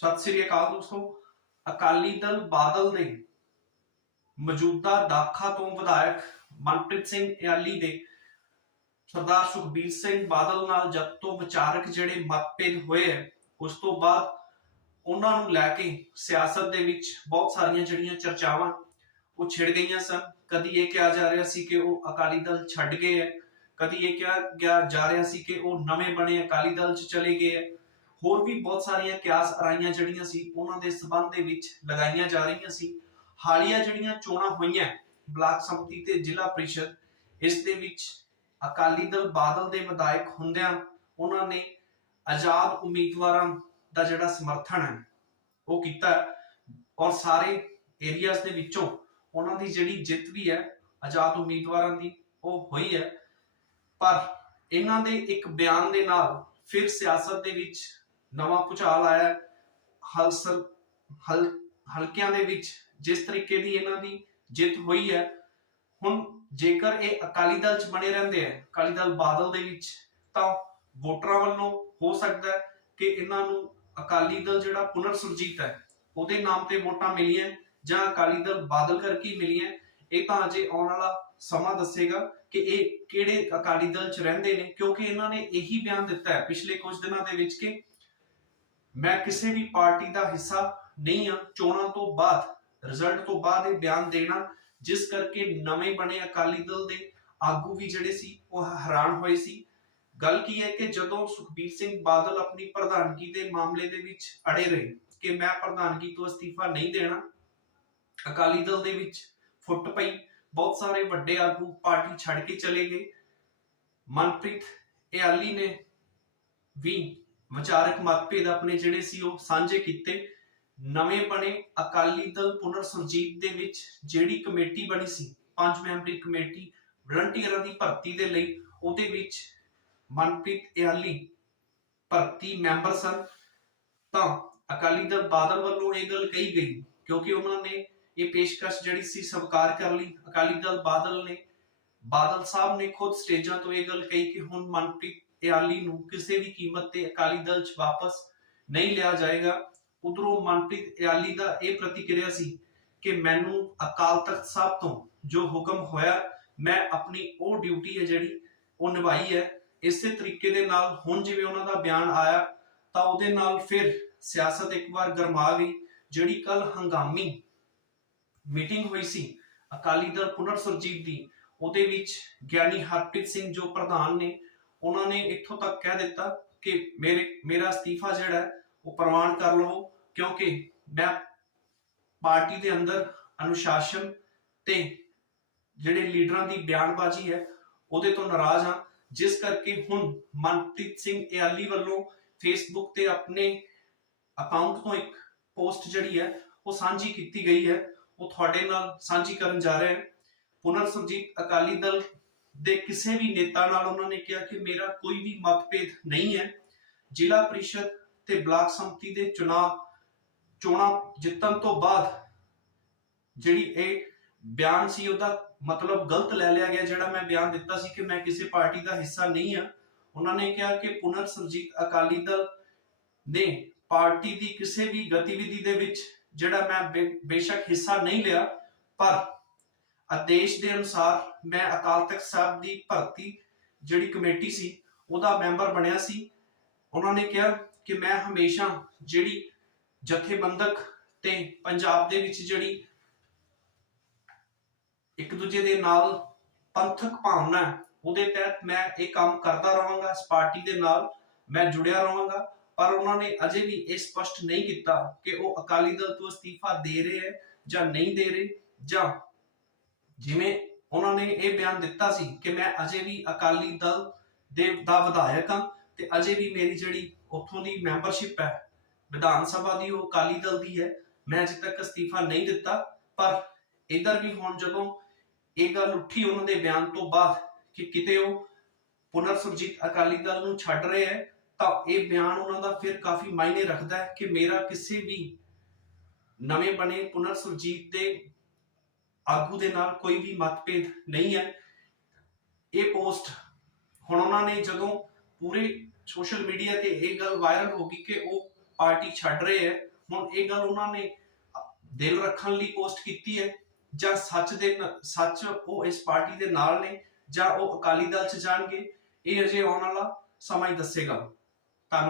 ਸਤਿ ਸ੍ਰੀ ਅਕਾਲ ਦੋਸਤੋ, ਅਕਾਲੀ ਦਲ ਬਾਦਲ ਦੇ ਮੌਜੂਦਾ ਦਾਖਾ ਤੋਂ ਵਿਧਾਇਕ ਮਨਪ੍ਰੀਤ ਸਿੰਘ ਇਆਲੀ ਦੇ ਸਰਦਾਰ ਸੁਖਬੀਰ ਸਿੰਘ ਬਾਦਲ ਨਾਲ ਜਦ ਤੋਂ ਵਿਚਾਰਕ ਜਿਹੜੇ ਮਤਭੇਦ ਹੋਏ ਹੈ, ਉਸ ਤੋਂ ਬਾਅਦ ਉਹਨਾਂ ਨੂੰ ਲੈ ਕੇ ਸਿਆਸਤ ਦੇ ਵਿੱਚ ਬਹੁਤ ਸਾਰੀਆਂ ਜਿਹੜੀਆਂ ਚਰਚਾਵਾਂ ਉਹ ਛਿੜ ਗਈਆਂ ਸਨ। ਕਦੀ ਇਹ ਕਿਹਾ ਜਾ ਰਿਹਾ ਸੀ ਕਿ ਉਹ ਅਕਾਲੀ ਦਲ ਛੱਡ ਗਏ ਹੈ, ਕਦੀ ਇਹ ਕਿਹਾ ਗਿਆ ਜਾ ਰਿਹਾ ਸੀ ਕਿ ਉਹ ਨਵੇਂ ਬਣੇ ਅਕਾਲੀ ਦਲ 'ਚ ਚਲੇ ਗਏ ਹੈ। ਹੋਰ ਵੀ ਬਹੁਤ ਸਾਰੀਆਂ ਕਿਆਸ ਅਰਾਈਆਂ ਜਿਹੜੀਆਂ ਸੀ, ਉਹਨਾਂ ਦੇ ਸਬੰਧ ਦੇ ਵਿੱਚ ਲਗਾਈਆਂ ਜਾ ਰਹੀਆਂ ਸੀ। ਹਾਲੀਆ ਜਿਹੜੀਆਂ ਚੋਣਾਂ ਹੋਈਆਂ, ਬਲਾਕ ਸੰਮਤੀ ਤੇ ਜ਼ਿਲ੍ਹਾ ਪ੍ਰੀਸ਼ਦ, ਇਸ ਦੇ ਵਿੱਚ ਅਕਾਲੀ ਦਲ ਬਾਦਲ ਦੇ ਵਿਧਾਇਕ ਹੁੰਦਿਆਂ ਉਹਨਾਂ ਨੇ ਆਜ਼ਾਦ ਉਮੀਦਵਾਰਾਂ ਦਾ ਜਿਹੜਾ ਸਮਰਥਨ ਹੈ, ਉਹ ਕੀਤਾ ਔਰ ਸਾਰੇ ਏਰੀਆਜ਼ ਦੇ ਵਿੱਚੋਂ ਉਹਨਾਂ ਦੀ ਜਿਹੜੀ ਜਿੱਤ ਵੀ ਹੈ, ਆਜ਼ਾਦ ਉਮੀਦਵਾਰਾਂ ਦੀ, ਉਹ ਹੋਈ ਹੈ। ਪਰ ਇਹਨਾਂ ਦੇ ਇੱਕ ਬਿਆਨ ਦੇ ਨਾਲ ਫਿਰ ਸਿਆਸਤ ਦੇ ਵਿੱਚ ਨਵਾਂ ਭੁਚਾਲ ਆਇਆ ਹੈ। ਹਲ ਹਲਕਿਆਂ ਦੇ ਵਿੱਚ ਜਿਸ ਤਰੀਕੇ ਦੀ ਇਹਨਾਂ ਦੀ ਜਿੱਤ ਹੋਈ ਹੈ, ਹੁਣ ਜੇਕਰ ਇਹ ਅਕਾਲੀ ਦਲ 'ਚ ਬਣੇ ਰਹਿੰਦੇ ਆ ਅਕਾਲੀ ਦਲ ਬਾਦਲ ਦੇ ਵਿੱਚ, ਤਾਂ ਵੋਟਰਾਂ ਵੱਲੋਂ ਹੋ ਸਕਦਾ ਕਿ ਇਹਨਾਂ ਨੂੰ ਅਕਾਲੀ ਦਲ ਜਿਹੜਾ ਪੁਨਰ ਸੁਰਜੀਤ ਹੈ, ਉਹਦੇ ਨਾਮ ਤੇ ਵੋਟਾਂ ਮਿਲੀਆਂ ਜਾਂ ਅਕਾਲੀ ਦਲ ਬਾਦਲ ਕਰਕੇ ਮਿਲੀਆਂ ਇਹ ਤਾਂ ਅਜੇ ਆਉਣ ਵਾਲਾ ਸਮਾਂ ਦੱਸੇਗਾ ਕਿ ਇਹ ਕਿਹੜੇ ਅਕਾਲੀ ਦਲ 'ਚ ਰਹਿੰਦੇ ਨੇ, ਕਿਉਂਕਿ ਇਹਨਾਂ ਨੇ ਇਹੀ ਬਿਆਨ ਦਿੱਤਾ ਹੈ ਪਿਛਲੇ ਕੁਝ ਦਿਨਾਂ ਦੇ ਵਿੱਚ ਕਿ ਮੈਂ ਕਿਸੇ ਵੀ ਪਾਰਟੀ ਦਾ ਹਿੱਸਾ ਨਹੀਂ ਹਾਂ। ਚੋਣਾਂ ਤੋਂ ਬਾਅਦ ਰਿਜ਼ਲਟ ਤੋਂ ਬਾਅਦ ਇਹ ਬਿਆਨ ਦੇਣਾ, ਜਿਸ ਕਰਕੇ ਨਵੇਂ ਬਣੇ ਅਕਾਲੀ ਦਲ ਦੇ ਆਗੂ ਵੀ ਜਿਹੜੇ ਸੀ, ਉਹ ਹੈਰਾਨ ਹੋਏ ਸੀ। ਗੱਲ ਕੀ ਹੈ ਕਿ ਜਦੋਂ ਸੁਖਬੀਰ ਸਿੰਘ ਬਾਦਲ ਆਪਣੀ ਪ੍ਰਧਾਨਗੀ ਦੇ ਮਾਮਲੇ ਦੇ ਵਿੱਚ ਅੜੇ ਰਹੇ ਕਿ ਮੈਂ ਪ੍ਰਧਾਨਗੀ ਤੋਂ ਅਸਤੀਫਾ ਨਹੀਂ ਦੇਣਾ, ਅਕਾਲੀ ਦਲ ਦੇ ਵਿੱਚ ਫੁੱਟ ਪਈ, ਬਹੁਤ ਸਾਰੇ ਵੱਡੇ ਆਗੂ ਪਾਰਟੀ ਛੱਡ ਕੇ ਚਲੇ ਗਏ। ਮਨਪ੍ਰੀਤ ਇਆਲੀ ਨੇ ਵੀ ਵਿਚਾਰਕ ਮਤਭੇਦ ਆਪਣੇ ਜਿਹੜੇ ਸੀ ਉਹ ਸਾਂਝੇ ਕੀਤੇ। ਨਵੇਂ ਬਣੇ ਅਕਾਲੀ ਦਲ ਪੁਨਰ ਸੁਰਜੀਤ ਦੇ ਵਿੱਚ ਜਿਹੜੀ ਕਮੇਟੀ ਬਣੀ ਸੀ, ਪੰਜ ਮੈਂਬਰੀ ਕਮੇਟੀ ਵਲੰਟੀਅਰਾਂ ਦੀ ਭਰਤੀ ਦੇ ਲਈ, ਉਹਦੇ ਵਿੱਚ ਮਨਪ੍ਰੀਤ ਇਆਲੀ ਭਰਤੀ ਮੈਂਬਰ ਸਨ। ਤਾਂ ਅਕਾਲੀ ਦਲ ਬਾਦਲ ਵੱਲੋਂ ਇਹ ਗੱਲ ਕਹੀ ਗਈ, ਕਿਉਂਕਿ ਉਹਨਾਂ ਨੇ ਇਹ ਪੇਸ਼ਕਸ਼ ਜਿਹੜੀ ਸੀ ਸਵੀਕਾਰ ਕਰ ਲਈ। ਅਕਾਲੀ ਦਲ ਬਾਦਲ ਨੇ, ਬਾਦਲ ਸਾਹਿਬ ਨੇ ਖੁਦ ਸਟੇਜਾਂ ਤੋਂ ਇਹ ਗੱਲ ਕਹੀ ਕਿ ਹੁਣ ਮਨਪ੍ਰੀਤ ਇਆਲੀ ਨੂੰ ਕਿਸੇ ਵੀ ਕੀਮਤ ਤੇ ਅਕਾਲੀ ਦਲ 'ਚ ਵਾਪਸ ਨਹੀਂ ਲਿਆ ਜਾਏਗਾ। ਉਧਰੋਂ ਮਨਪ੍ਰੀਤ ਇਆਲੀ ਦਾ ਇਹ ਪ੍ਰਤੀਕਿਰਿਆ ਸੀ ਕਿ ਮੈਨੂੰ ਅਕਾਲ ਤਖਤ ਸਾਹਿਬ ਤੋਂ ਜੋ ਹੁਕਮ ਹੋਇਆ, ਮੈਂ ਆਪਣੀ ਉਹ ਡਿਊਟੀ ਹੈ ਜਿਹੜੀ ਉਹ ਨਿਭਾਈ ਹੈ, ਇਸੇ ਤਰੀਕੇ ਦੇ ਨਾਲ ਹੁਣ ਜਿਵੇਂ ਉਹਨਾਂ ਦਾ ਬਿਆਨ ਆਇਆ, ਤਾਂ ਉਹਦੇ ਨਾਲ ਫਿਰ ਸਿਆਸਤ ਇੱਕ ਵਾਰ ਗਰਮਾ ਗਈ, ਜਿਹੜੀ ਕੱਲ ਹੰਗਾਮੀ ਮੀਟਿੰਗ ਹੋਈ ਸੀ ਅਕਾਲੀ ਦਲ ਪੁਨਰ ਸੁਰਜੀਤ ਦੀ, ਉਹਦੇ ਵਿੱਚ ਗਿਆਨੀ ਹਰਪ੍ਰੀਤ ਸਿੰਘ ਜੋ ਪ੍ਰਧਾਨ ਨੇ ਉਹਨਾਂ ਨੇ ਇੱਥੋਂ ਤੱਕ ਕਹਿ ਦਿੱਤਾ ਕਿ ਮੇਰੇ, ਮੇਰਾ ਅਸਤੀਫਾ ਜਿਹੜਾ ਉਹ ਪ੍ਰਵਾਨ ਕਰ ਲਵੋ, ਕਿਉਂਕਿ ਮੈਂ ਪਾਰਟੀ ਦੇ ਅੰਦਰ ਅਨੁਸ਼ਾਸਨ ਤੇ ਜਿਹੜੇ ਲੀਡਰਾਂ ਦੀ ਬਿਆਨਬਾਜ਼ੀ ਹੈ, ਉਹਦੇ ਤੋਂ ਨਾਰਾਜ਼ ਹਾਂ। ਜਿਸ ਕਰਕੇ ਹੁਣ ਮਨਪ੍ਰੀਤ ਸਿੰਘ ਇਆਲੀ ਵੱਲੋਂ ਫੇਸਬੁੱਕ ਤੇ ਆਪਣੇ ਅਕਾਊਂਟ ਤੋਂ ਇੱਕ ਪੋਸਟ ਜਿਹੜੀ ਹੈ, ਉਹ ਸਾਂਝੀ ਕੀਤੀ ਗਈ ਹੈ। ਉਹ ਤੁਹਾਡੇ ਨਾਲ ਸਾਂਝੀ ਕਰਨ ਜਾ ਰਹੇ ਹਾਂ। ਪੁਨਰ ਸੁਰਜੀਤ ਅਕਾਲੀ ਦਲ ਦੇ ਕਿਸੇ ਵੀ ਨੇਤਾ ਨਾਲ ਉਹਨਾਂ ਨੇ ਕਿਹਾ ਕਿ ਮੇਰਾ ਕੋਈ ਵੀ ਮਤਭੇਦ ਨਹੀਂ ਹੈ। ਜ਼ਿਲ੍ਹਾ ਪ੍ਰੀਸ਼ਦ ਤੇ ਬਲਾਕ ਸੰਮਤੀ ਦੇ ਚੁਣਾਵ ਚੋਣਾਂ ਜਿੱਤਣ ਤੋਂ ਬਾਅਦ ਜਿਹੜੀ ਇਹ ਬਿਆਨ ਸੀ, ਉਹਦਾ ਮਤਲਬ ਗਲਤ ਲੈ ਲਿਆ ਗਿਆ, ਜਿਹੜਾ ਮੈਂ ਬਿਆਨ ਦਿੱਤਾ ਸੀ ਕਿ ਮੈਂ ਕਿਸੇ ਪਾਰਟੀ ਦਾ ਹਿੱਸਾ ਨਹੀਂ ਹਾਂ। ਉਹਨਾਂ ਨੇ ਕਿਹਾ ਕਿ ਪੁਨਰ ਸੁਰਜੀਤ ਅਕਾਲੀ ਦਲ ਨੇ ਪਾਰਟੀ ਦੀ ਕਿਸੇ ਵੀ ਗਤੀਵਿਧੀ ਦੇ ਵਿੱਚ ਜਿਹੜਾ ਮੈਂ ਬੇਸ਼ੱਕ ਹਿੱਸਾ ਨਹੀਂ ਲਿਆ, ਪਰ ਆਦੇਸ਼ ਦੇ ਅਨੁਸਾਰ ਮੈਂ ਅਕਾਲ ਤਖਤ ਸਾਹਿਬ ਦੀ ਭਰਤੀ ਜਿਹੜੀ ਕਮੇਟੀ ਸੀ ਉਹਦਾ ਮੈਂਬਰ ਬਣਿਆ ਸੀ। ਉਹਨਾਂ ਨੇ ਕਿਹਾ ਕਿ ਮੈਂ ਹਮੇਸ਼ਾ ਜਿਹੜੀ ਜਥੇਬੰਦਕ ਤੇ ਪੰਜਾਬ ਦੇ ਵਿੱਚ ਜਿਹੜੀ ਇੱਕ ਦੂਜੇ ਦੇ ਨਾਲ ਪੰਥਕ ਭਾਵਨਾ ਹੈ, ਉਹਦੇ ਤਹਿਤ ਮੈਂ ਇਹ ਕੰਮ ਕਰਦਾ ਰਹਾਂਗਾ ਇਸ ਪਾਰਟੀ ਦੇ ਨਾਲ ਮੈਂ ਜੁੜਿਆ ਰਹਾਂਗਾ। ਪਰ ਉਹਨਾਂ ਨੇ ਅਜੇ ਵੀ ਇਹ ਸਪਸ਼ਟ ਨਹੀਂ ਕੀਤਾ ਕਿ ਉਹ ਅਕਾਲੀ ਦਲ ਤੋਂ ਅਸਤੀਫਾ ਦੇ ਰਹੇ ਹੈ ਜਾਂ ਨਹੀਂ ਦੇ ਰਹੇ ਜਾਂ ਜਿਵੇਂ ਉਹਨਾਂ ਨੇ ਇਹ ਬਿਆਨ ਦਿੱਤਾ ਸੀ ਕਿ ਮੈਂ ਅਜੇ ਵੀ ਅਕਾਲੀ ਦਲ ਦੇ, ਦਾ ਵਿਧਾਇਕ ਹਾਂ ਤੇ ਅਜੇ ਵੀ ਮੇਰੀ ਜਿਹੜੀ ਉੱਥੋਂ ਦੀ ਮੈਂਬਰਸ਼ਿਪ ਹੈ, ਵਿਧਾਨ ਸਭਾ ਦੀ ਉਹ ਅਕਾਲੀ ਦਲ ਦੀ ਹੈ, ਮੈਂ ਅਜੇ ਤੱਕ ਅਸਤੀਫਾ ਨਹੀਂ ਦਿੱਤਾ। ਪਰ ਇਧਰ ਵੀ ਹੁਣ ਜਦੋਂ ਇਹ ਗੱਲ ਉੱਠੀ ਉਹਨਾਂ ਦੇ ਬਿਆਨ ਤੋਂ ਬਾਅਦ ਕਿ ਕਿਤੇ ਉਹ ਪੁਨਰ ਸੁਰਜੀਤ ਅਕਾਲੀ ਦਲ ਨੂੰ ਛੱਡ ਰਹੇ ਹੈ, ਤਾਂ ਇਹ ਬਿਆਨ ਉਹਨਾਂ ਦਾ ਫਿਰ ਕਾਫੀ ਮਾਇਨੇ ਰੱਖਦਾ ਹੈ ਕਿ ਮੇਰਾ ਕਿਸੇ ਵੀ ਨਵੇਂ ਬਣੇ ਪੁਨਰ ਸੁਰਜੀਤ ਦੇ ਆਗੂ ਦੇ ਨਾਲ ਕੋਈ ਵੀ ਮਤਭੇਦ ਨਹੀਂ ਹੈ। ਇਹ ਪੋਸਟ ਹੁਣ ਉਹਨਾਂ ਨੇ ਜਦੋਂ ਪੂਰੇ ਸੋਸ਼ਲ ਮੀਡੀਆ ਤੇ ਇਹ ਗੱਲ ਵਾਇਰਲ ਹੋ ਗਈ ਕਿ ਉਹ ਪਾਰਟੀ ਛੱਡ ਰਹੇ ਹੈ, ਹੁਣ ਇਹ ਗੱਲ ਉਹਨਾਂ ਨੇ ਦਿਲ ਰੱਖਣ ਲਈ ਪੋਸਟ ਕੀਤੀ ਹੈ ਜਾਂ ਸੱਚ ਦੇ ਸੱਚ ਉਹ ਇਸ ਪਾਰਟੀ ਦੇ ਨਾਲ ਨੇ ਜਾਂ ਉਹ ਅਕਾਲੀ ਦਲ ਚ ਜਾਣਗੇ, ਇਹ ਅਜੇ ਆਉਣ ਵਾਲਾ ਸਮਾਂ ਹੀ ਦੱਸੇਗਾ। ਧੰਨਵਾਦ।